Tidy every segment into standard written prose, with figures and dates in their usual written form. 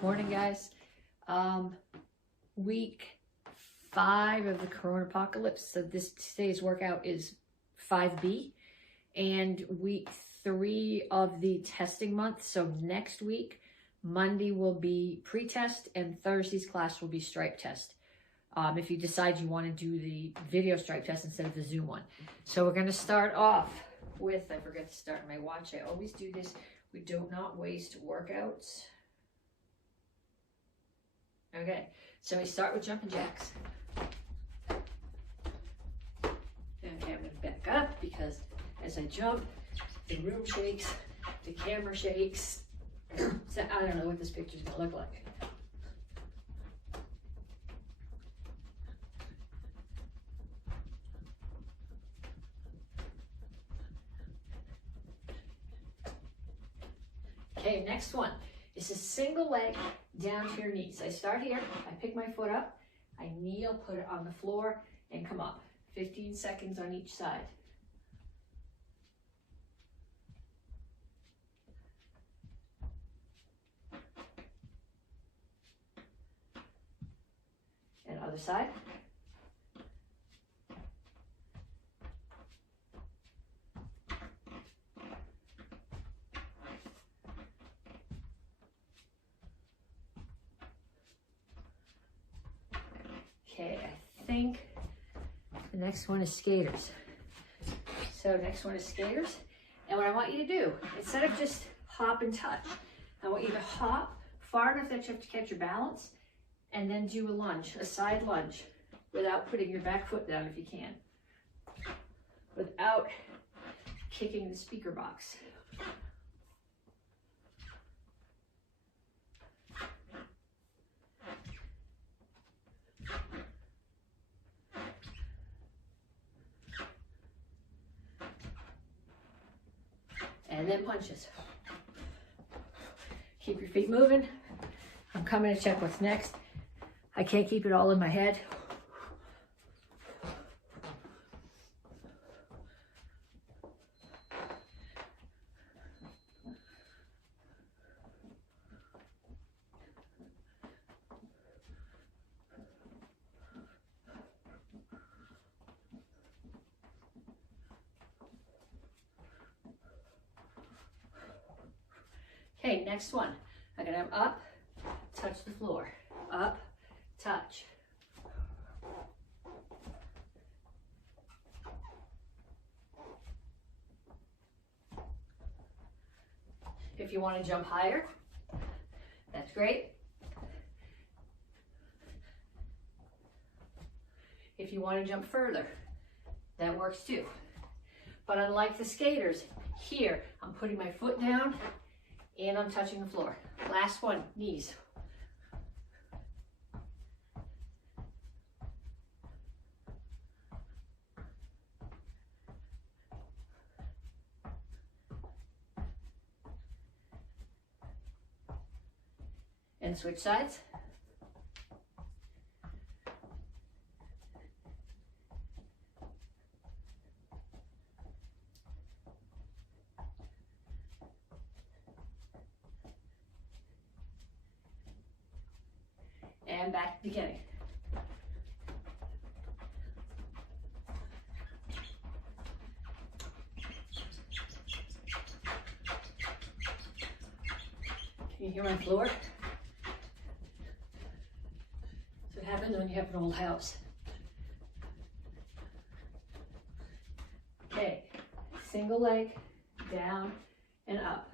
Morning, guys. Week 5 of the Corona Apocalypse. So today's workout is 5B, and week 3 of the testing month. So next week, Monday will be pre-test, and Thursday's class will be stripe test. If you decide you want to do the video stripe test instead of the Zoom one. So we're going to start off with, I forgot to start my watch. I always do this. We do not waste workouts. Okay, so we start with jumping jacks. Okay, I'm going to back up because as I jump, the room shakes, the camera shakes. So I don't know what this picture's going to look like. Okay, next one is a single leg down to your knees. I start here, I pick my foot up, I kneel, put it on the floor, and come up. 15 seconds on each side. And other side. Okay, I think the next one is skaters. So next one is skaters. And what I want you to do, instead of just hop and touch, I want you to hop far enough that you have to catch your balance and then do a lunge, a side lunge, without putting your back foot down if you can. Without kicking the speaker box. And then punches. Keep your feet moving. I'm coming to check what's next. I can't keep it all in my head. Okay, next one. I'm gonna have up, touch the floor. Up, touch. If you want to jump higher, that's great. If you want to jump further, that works too. But unlike the skaters, here, I'm putting my foot down and I'm touching the floor. Last one, knees. And switch sides. And back to the beginning. Can you hear my floor? That's what happens when you have an old house. Okay, single leg, down and up.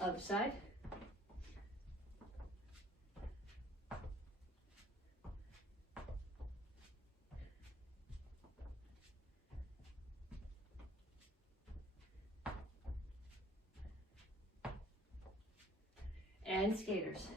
Other side. And skaters.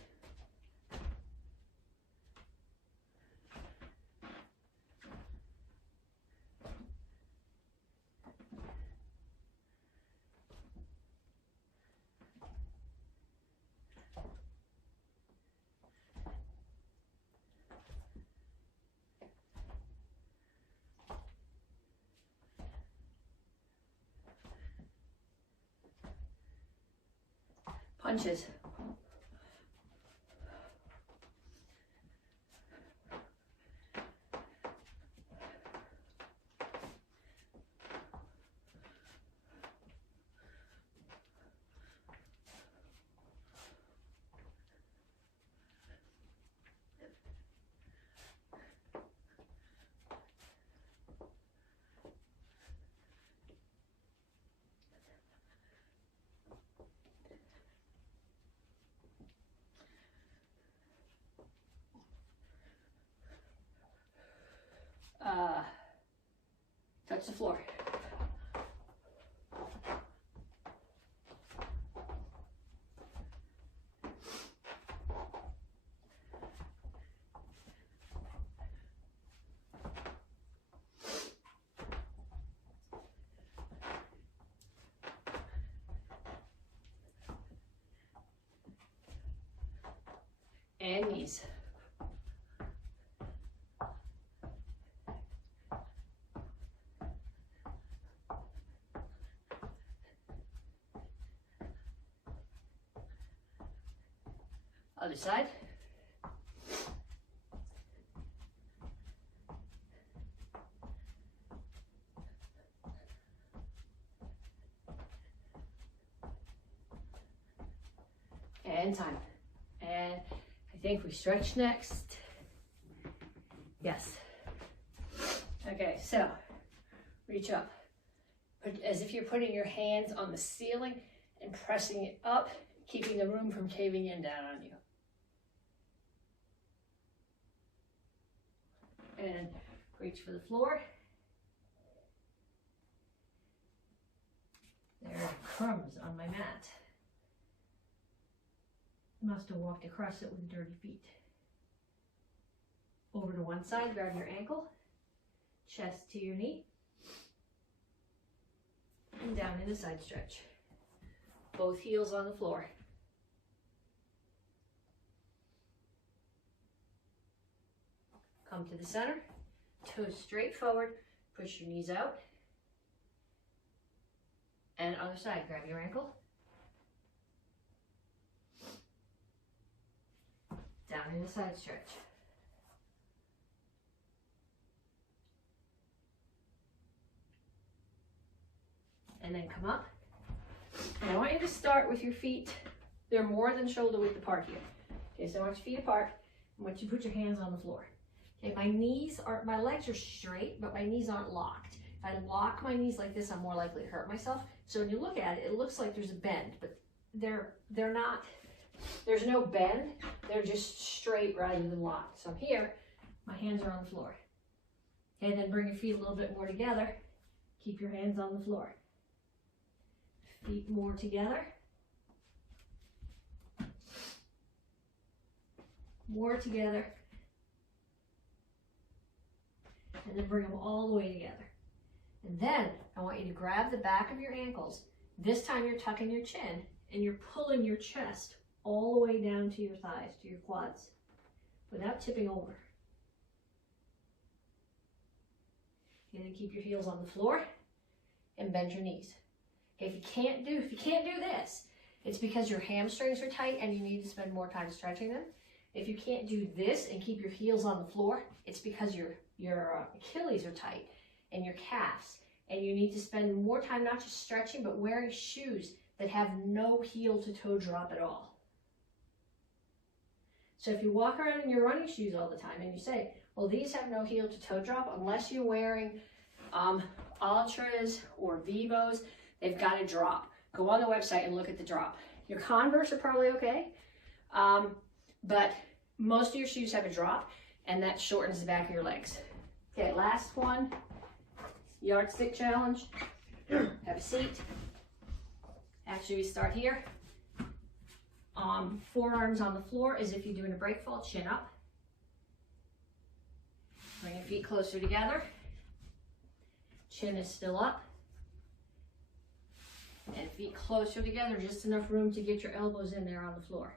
punches. Touch the floor. And knees. Other side. And time. And I think we stretch next. Yes. Okay, so reach up. Put, as if you're putting your hands on the ceiling and pressing it up, keeping the room from caving in down on you. And reach for the floor. There are crumbs on my mat. Must have walked across it with dirty feet. Over to one side, grab your ankle, chest to your knee, and down in a side stretch. Both heels on the floor. Come to the center, toes straight forward, push your knees out. And other side, grab your ankle. Down in a side stretch. And then come up. And I want you to start with your feet. They're more than shoulder width apart here. Okay, so I want your feet apart. I want you to put your hands on the floor. Okay, my legs are straight, but my knees aren't locked. If I lock my knees like this, I'm more likely to hurt myself. So when you look at it, it looks like there's a bend, but they're not. There's no bend. They're just straight rather than locked. So here, my hands are on the floor. Okay, then bring your feet a little bit more together. Keep your hands on the floor. Feet more together. More together. And then bring them all the way together. And then I want you to grab the back of your ankles. This time you're tucking your chin and you're pulling your chest all the way down to your thighs, to your quads, without tipping over. You're gonna keep your heels on the floor and bend your knees. Okay, if you can't do this, it's because your hamstrings are tight and you need to spend more time stretching them. If you can't do this and keep your heels on the floor, it's because your Achilles are tight and your calves, and you need to spend more time not just stretching, but wearing shoes that have no heel to toe drop at all. So if you walk around in your running shoes all the time and you say, well, these have no heel to toe drop, unless you're wearing Ultras or Vivos, they've got to drop. Go on the website and look at the drop. Your Converse are probably okay, but most of your shoes have a drop, and that shortens the back of your legs. Okay, last one, yardstick challenge. Have a seat. Actually, we start here. Forearms on the floor as if you're doing a break fall, chin up. Bring your feet closer together. Chin is still up. And feet closer together, just enough room to get your elbows in there on the floor.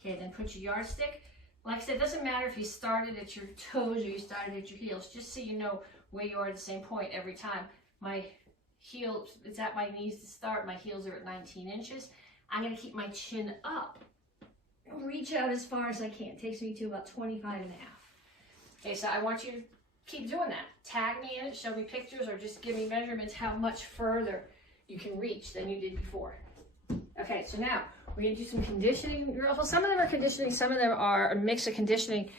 Okay, then put your yardstick. Like I said, it doesn't matter if you started at your toes or you started at your heels, just so you know where you are at the same point every time. My heel, it's at my knees to start. My heels are at 19 inches. I'm gonna keep my chin up. Reach out as far as I can. It takes me to about 25 and a half. Okay, so I want you to keep doing that. Tag me in it, show me pictures, or just give me measurements how much further you can reach than you did before. Okay, so now we're gonna do some conditioning drills. Some of them are conditioning, some of them are a mix of conditioning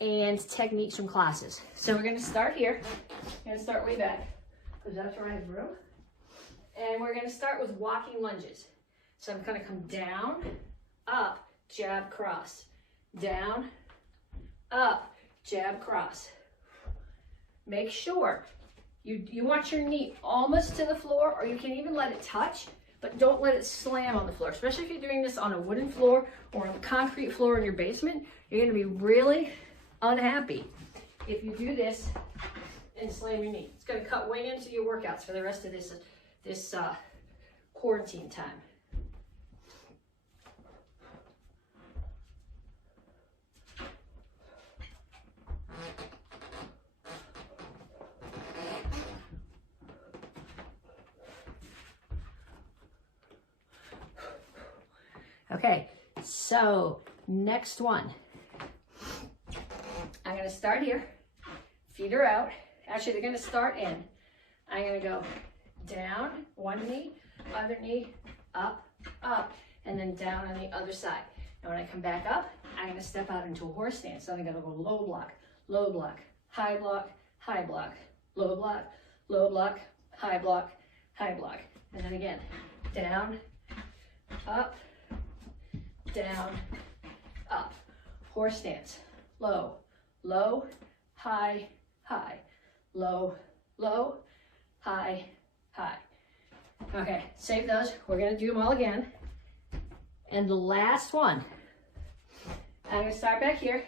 and techniques from classes. So we're gonna start here. I'm gonna start way back, because that's where I have room. And we're gonna start with walking lunges. So I'm gonna come down, up, jab, cross, down, up, jab, cross. Make sure you want your knee almost to the floor, or you can even let it touch, but don't let it slam on the floor, especially if you're doing this on a wooden floor or on a concrete floor in your basement. You're gonna be really unhappy if you do this and slam your knee. It's gonna cut way into your workouts for the rest of this quarantine time. Okay, so next one. I'm gonna start here, feet are out. Actually, they're gonna start in. I'm gonna go down, one knee, other knee, up, up, and then down on the other side. And when I come back up, I'm gonna step out into a horse stance. So I'm gonna go low block, high block, high block, low block, high block, high block. And then again, down, up, down, up. Horse stance. Low, low, high, high. Low, low, high, high. Okay, save those. We're gonna do them all again. And the last one, I'm gonna start back here.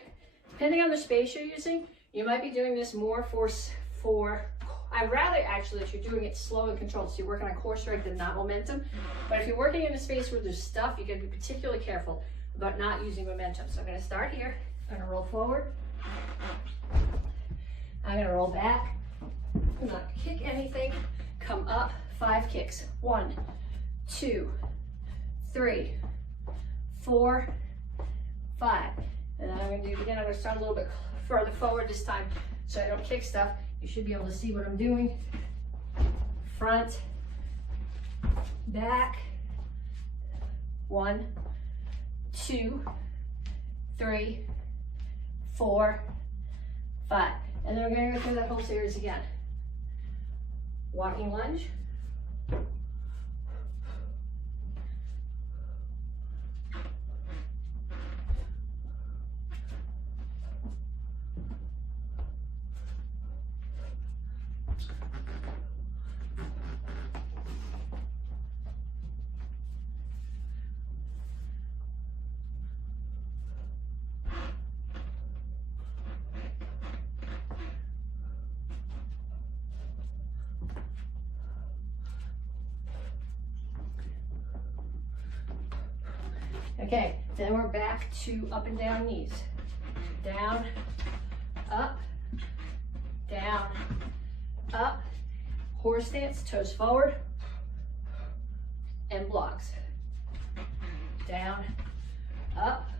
Depending on the space you're using, you might be doing this more for I'd rather actually that you're doing it slow and controlled, so you're working on core strength and not momentum. But if you're working in a space where there's stuff, you gotta be particularly careful about not using momentum. So I'm gonna start here, I'm gonna roll forward, I'm gonna roll back, not kick anything, come up, 5 kicks. 1, 2, 3, 4, 5. And then I'm gonna do it again. I'm gonna start a little bit further forward this time so I don't kick stuff. You should be able to see what I'm doing. Front, back. 1, 2, 3, 4, 5. And then we're going to go through that whole series again. Walking lunge. Okay, then we're back to up and down knees. Down, up, down, up. Horse stance, toes forward, and blocks. Down, up,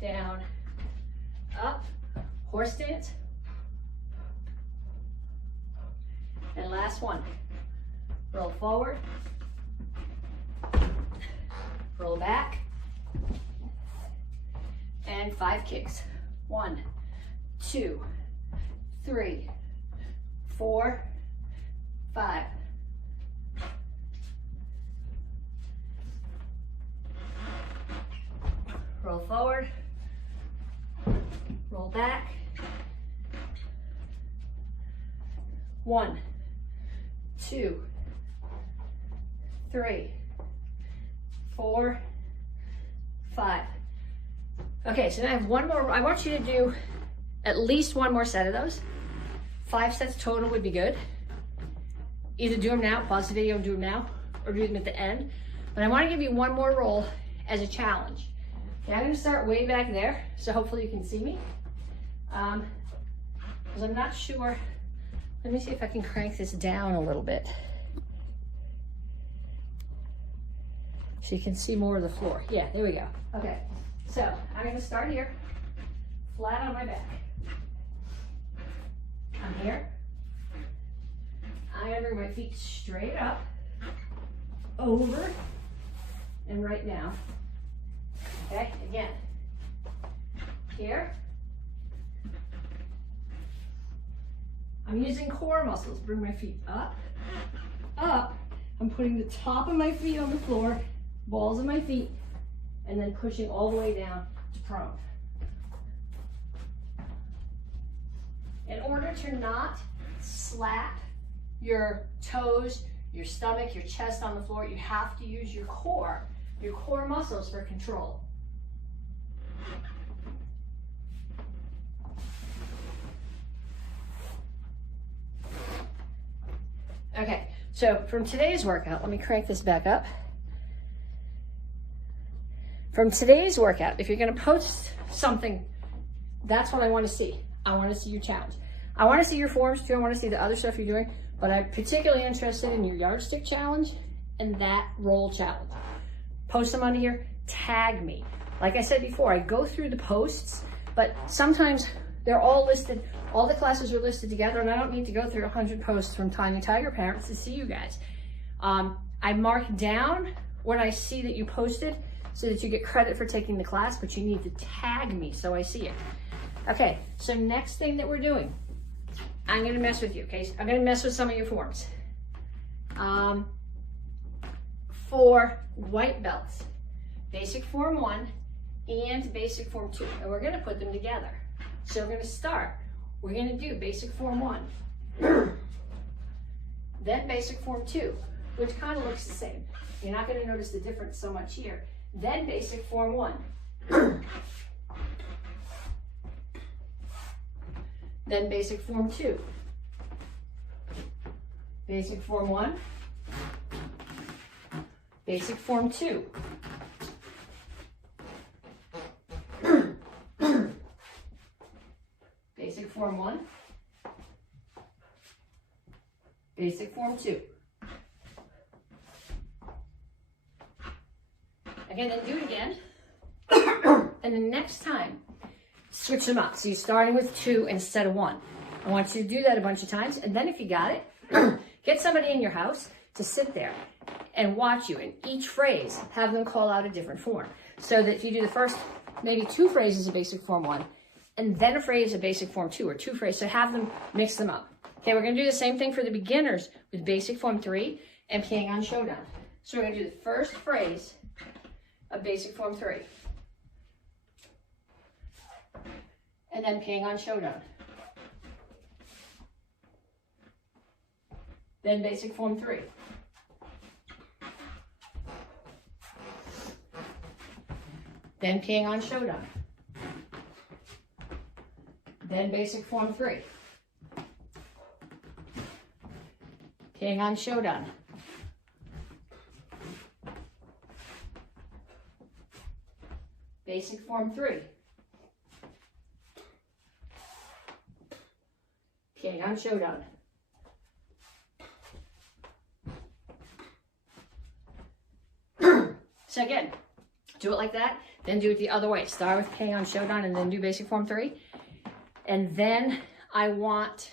down, up. Horse stance. And last one. Roll forward, roll back, and 5 kicks. 1, 2, 3, 4, 5. Roll forward, roll back. 1, 2, 3, 4, 5. Okay, so now I have one more. I want you to do at least one more set of those. 5 sets total would be good. Either do them now, pause the video and do them now, or do them at the end. But I want to give you one more roll as a challenge. Okay, I'm going to start way back there, so hopefully you can see me. Because I'm not sure Let me see if I can crank this down a little bit, so you can see more of the floor. Yeah, there we go. Okay, so I'm gonna start here, flat on my back. I'm here. I'm gonna bring my feet straight up, over, and right now. Okay, again. Here. I'm using core muscles. Bring my feet up, up. I'm putting the top of my feet on the floor, balls of my feet, and then pushing all the way down to prone. In order to not slap your toes, your stomach, your chest on the floor, you have to use your core muscles for control. Okay, so from today's workout, let me crank this back up. From today's workout, if you're gonna post something, that's what I wanna see. I wanna see your challenge. I wanna see your forms too, I wanna see the other stuff you're doing, but I'm particularly interested in your yardstick challenge and that roll challenge. Post them under here, tag me. Like I said before, I go through the posts, but sometimes they're all listed, all the classes are listed together, and I don't need to go through 100 posts from Tiny Tiger parents to see you guys. I mark down when I see that you posted so that you get credit for taking the class, but you need to tag me so I see it. Okay, so next thing that we're doing, I'm gonna mess with you, okay? I'm gonna mess with some of your forms. For white belts, basic form 1 and basic form 2, and we're gonna put them together. So we're gonna start. We're gonna do basic form 1, then basic form 2, which kind of looks the same. You're not gonna notice the difference so much here. Then basic form 1. Then basic form 2. Basic form 1. Basic form 2. Basic form 1. Basic form 2. Again, then do it again. And then next time, switch them up. So you're starting with 2 instead of 1. I want you to do that a bunch of times. And then if you got it, get somebody in your house to sit there and watch you. And each phrase, have them call out a different form. So that if you do the first, maybe 2 phrases of basic form 1, and then a phrase of basic form 2, or 2 phrases, so have them mix them up. Okay, we're gonna do the same thing for the beginners with basic form 3 and Petsching Showdown. So we're gonna do the first phrase of basic form 3. And then Petsching Showdown. Then basic form 3. Then Petsching Showdown. Then basic form 3. Petsching Showdown. Basic form 3. Petsching Showdown. So again, do it like that, then do it the other way. Start with Petsching Showdown and then do basic form 3. And then I want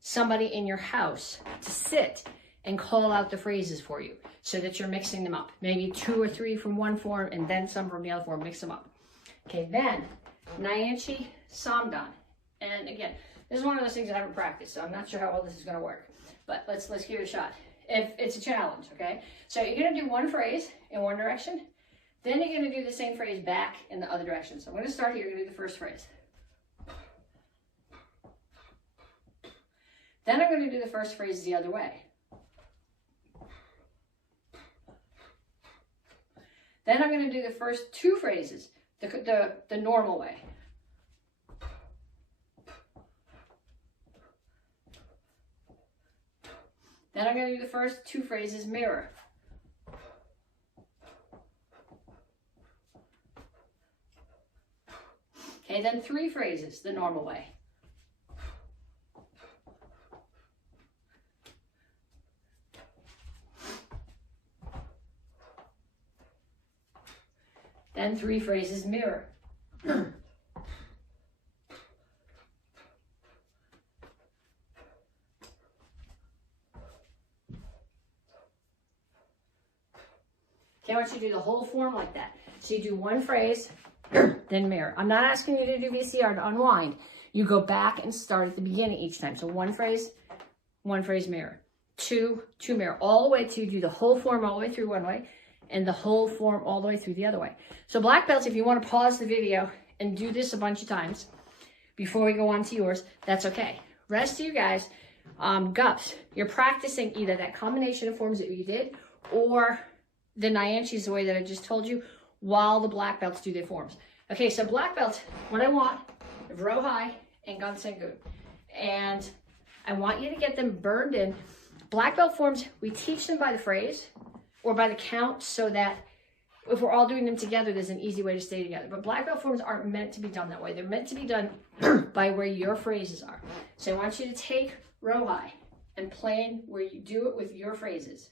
somebody in your house to sit and call out the phrases for you so that you're mixing them up. Maybe 2 or 3 from one form and then some from the other form, mix them up. Okay, then Nyanchi Samdan. And again, this is one of those things I haven't practiced, so I'm not sure how well this is gonna work, but let's give it a shot. If it's a challenge, okay? So you're gonna do one phrase in one direction, then you're gonna do the same phrase back in the other direction. So I'm gonna start here, you're gonna do the first phrase. Then I'm gonna do the first phrase the other way. Then I'm gonna do the first 2 phrases, the normal way. Then I'm going to do the first 2 phrases mirror. Okay, then 3 phrases the normal way. and 3 phrases mirror. Okay, I want you to do the whole form like that. So you do 1 phrase, then mirror. I'm not asking you to do VCR to unwind. You go back and start at the beginning each time. So 1 phrase, mirror. 2 mirror. All the way to do the whole form all the way through one way, and the whole form all the way through the other way. So black belts, if you want to pause the video and do this a bunch of times before we go on to yours, that's okay. Rest of you guys, gups, you're practicing either that combination of forms that you did or the Nyanchis, the way that I just told you, while the black belts do their forms. Okay, so black belts, what I want, row high and Gun-Sen Gun. And I want you to get them burned in. Black belt forms, we teach them by the phrase or by the count so that if we're all doing them together, there's an easy way to stay together. But black belt forms aren't meant to be done that way. They're meant to be done by where your phrases are. So I want you to take row high and plan where you do it with your phrases.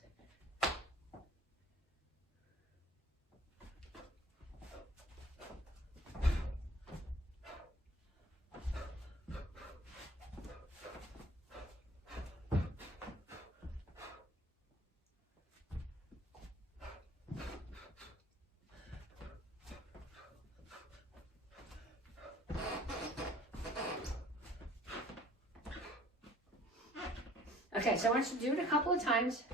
Okay, so I want you to do it a couple of times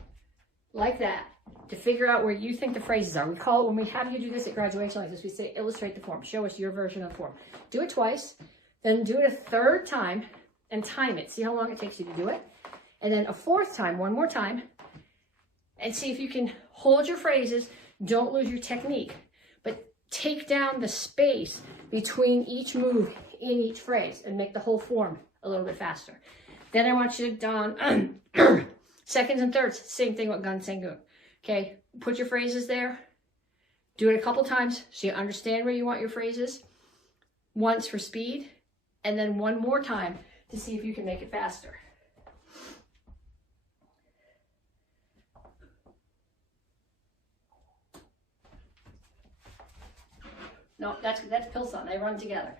like that to figure out where you think the phrases are. We call it, when we have you do this at graduation like this, we say illustrate the form. Show us your version of the form. Do it twice, then do it a 3rd time and time it. See how long it takes you to do it. And then a 4th time, one more time, and see if you can hold your phrases. Don't lose your technique, but take down the space between each move in each phrase and make the whole form a little bit faster. Then I want you to don seconds and thirds, same thing with Gun-Sen Gun. Okay, put your phrases there. Do it a couple times so you understand where you want your phrases. Once for speed, and then one more time to see if you can make it faster. No, that's Pilson. They run together.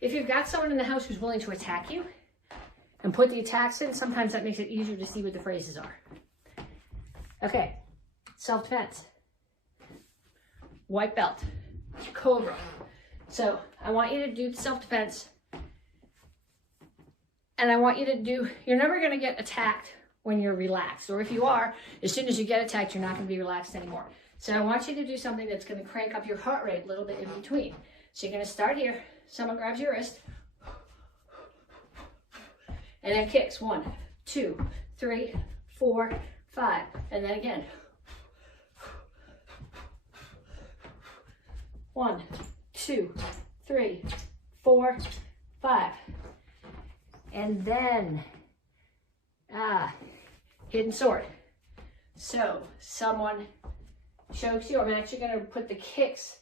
If you've got someone in the house who's willing to attack you and put the attacks in, sometimes that makes it easier to see what the phrases are. Okay, self-defense, white belt, cobra. So I want you to do self-defense, and I want you to do, you're never going to get attacked when you're relaxed, or if you are, as soon as you get attacked, you're not going to be relaxed anymore. So I want you to do something that's going to crank up your heart rate a little bit in between. So you're going to start here. Someone grabs your wrist and then kicks 1, 2, 3, 4, 5, and then again 1, 2, 3, 4, 5, and then hidden sword. So someone chokes you. I'm actually going to put the kicks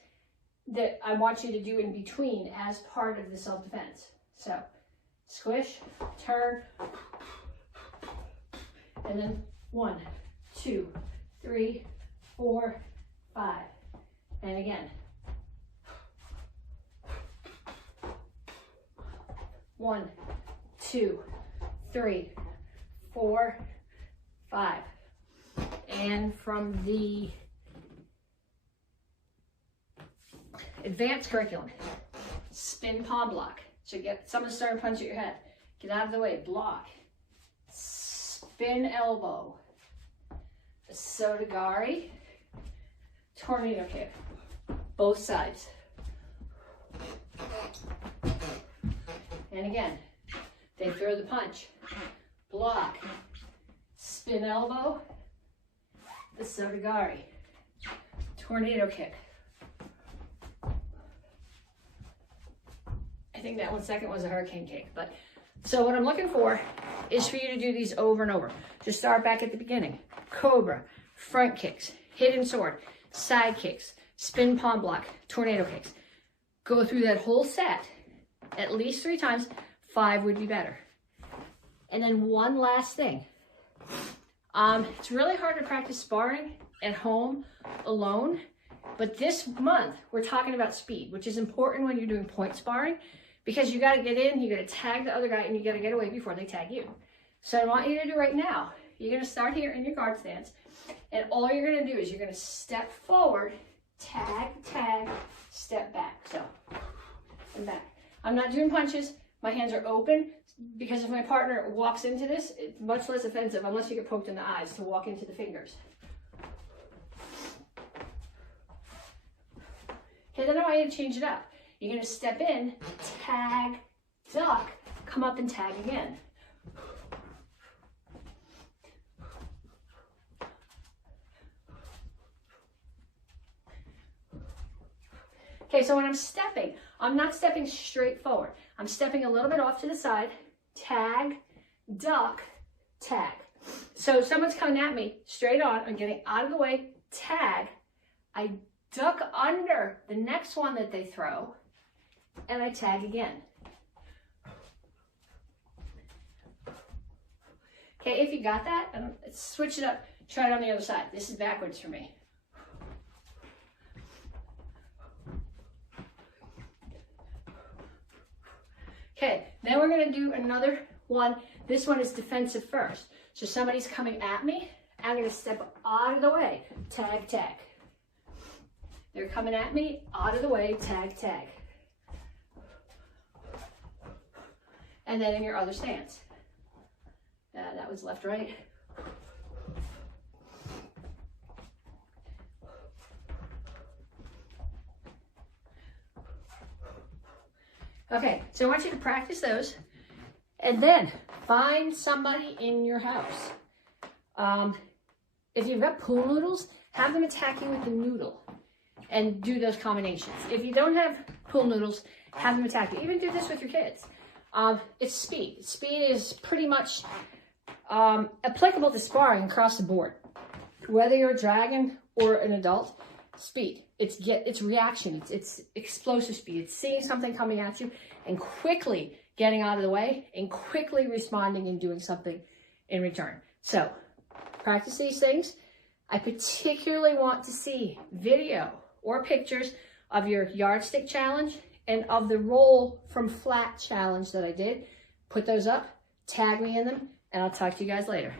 that I want you to do in between as part of the self-defense. So squish, turn, and then 1, 2, 3, 4, 5, and again 1, 2, 3, 4, 5, and from the advanced curriculum. Spin palm block. So get someone starting to punch at your head. Get out of the way, block. Spin elbow. Sotagari. Tornado kick. Both sides. And again, they throw the punch. Block. Spin elbow. The Sotagari. Tornado kick. I think that 1 second was a hurricane kick. But so what I'm looking for is for you to do these over and over. Just start back at the beginning. Cobra, front kicks, hidden sword, side kicks, spin palm block, tornado kicks. Go through that whole set at least 3 times. 5 would be better. And then one last thing. It's really hard to practice sparring at home alone, but this month we're talking about speed, which is important when you're doing point sparring, because you got to get in, you got to tag the other guy, and you got to get away before they tag you. So I want you to do right now, you're going to start here in your guard stance, and all you're going to do is you're going to step forward, tag, tag, step back. So, and back. I'm not doing punches. My hands are open, because if my partner walks into this, it's much less offensive, unless you get poked in the eyes, to walk into the fingers. Okay, then I want you to change it up. You're going to step in, tag, duck, come up and tag again. Okay, so when I'm stepping, I'm not stepping straight forward. I'm stepping a little bit off to the side, tag, duck, tag. So if someone's coming at me straight on, I'm getting out of the way, tag, I duck under the next one that they throw, and I tag again. Okay, if you got that, switch it up, try it on the other side. This is backwards for me. Okay, then we're gonna do another one. This one is defensive first. So somebody's coming at me, I'm gonna step out of the way, tag, tag. They're coming at me, out of the way, tag, tag. And then in your other stance. That was left, right. Okay, so I want you to practice those, and then find somebody in your house. If you've got pool noodles, have them attack you with the noodle and do those combinations. If you don't have pool noodles, have them attack you. Even do this with your kids. It's speed. Speed is pretty much applicable to sparring across the board. Whether you're a dragon or an adult, speed. It's reaction. It's explosive speed. It's seeing something coming at you and quickly getting out of the way and quickly responding and doing something in return. So practice these things. I particularly want to see video or pictures of your yardstick challenge and of the roll from flat challenge that I did. Put those up, tag me in them, and I'll talk to you guys later.